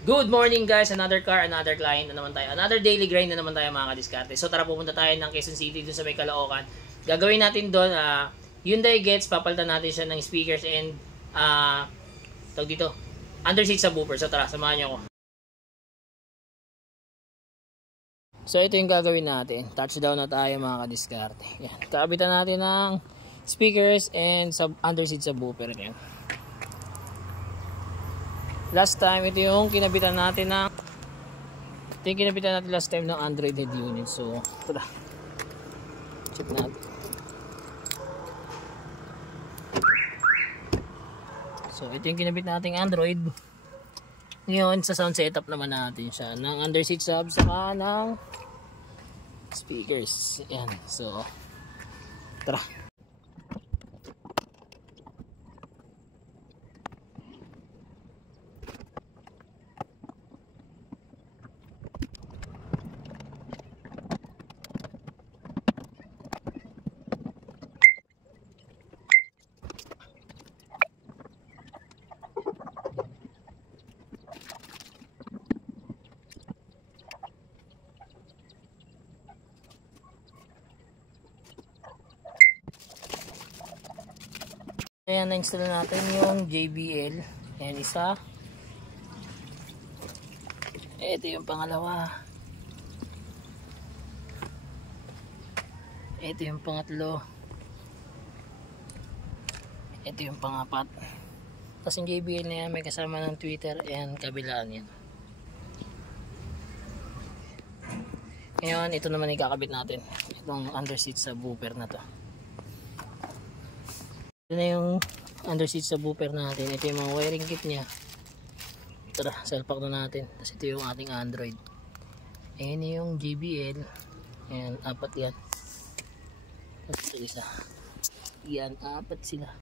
Good morning guys, another car, another client na naman tayo. Another daily grind na naman tayo mga kadiskarte. So tara, pupunta tayo ng Quezon City dun sa may Caloocan. Gagawin natin doon, Hyundai Getz, papalitan natin siya ng speakers and tawag dito, under seat subwoofer. So tara, samahan niyo ako. So ito yung gagawin natin. Touchdown na tayo mga kadiskarte. Yan, kakabitan natin ng speakers and under seat subwoofer. Yan. Last time, ito yung kinabitan natin last time ng Android head unit. So, tara. Check natin. So, ito yung kinabit nating Android. Ngayon, sa sound setup naman natin siya. Ng under seat sub, saka ng speakers. Yan. So, tara. Ayan, na-install natin yung JBL. Ayan, isa. Ito yung pangalawa. Ito yung pangatlo. Ito yung pangapat. Tapos yung JBL na yan, may kasama ng Twitter and kabilaan yan. Ngayon, ito naman ikakabit natin. Itong under seat subwoofer na to. Ito na yung under seat subwoofer natin. Ito yung mga wiring kit nya. Tara, salpak na natin. Tapos ito yung ating Android. Ayan yung JBL. Ayan, apat yan. Tapos ito isa. Yan, apat sila.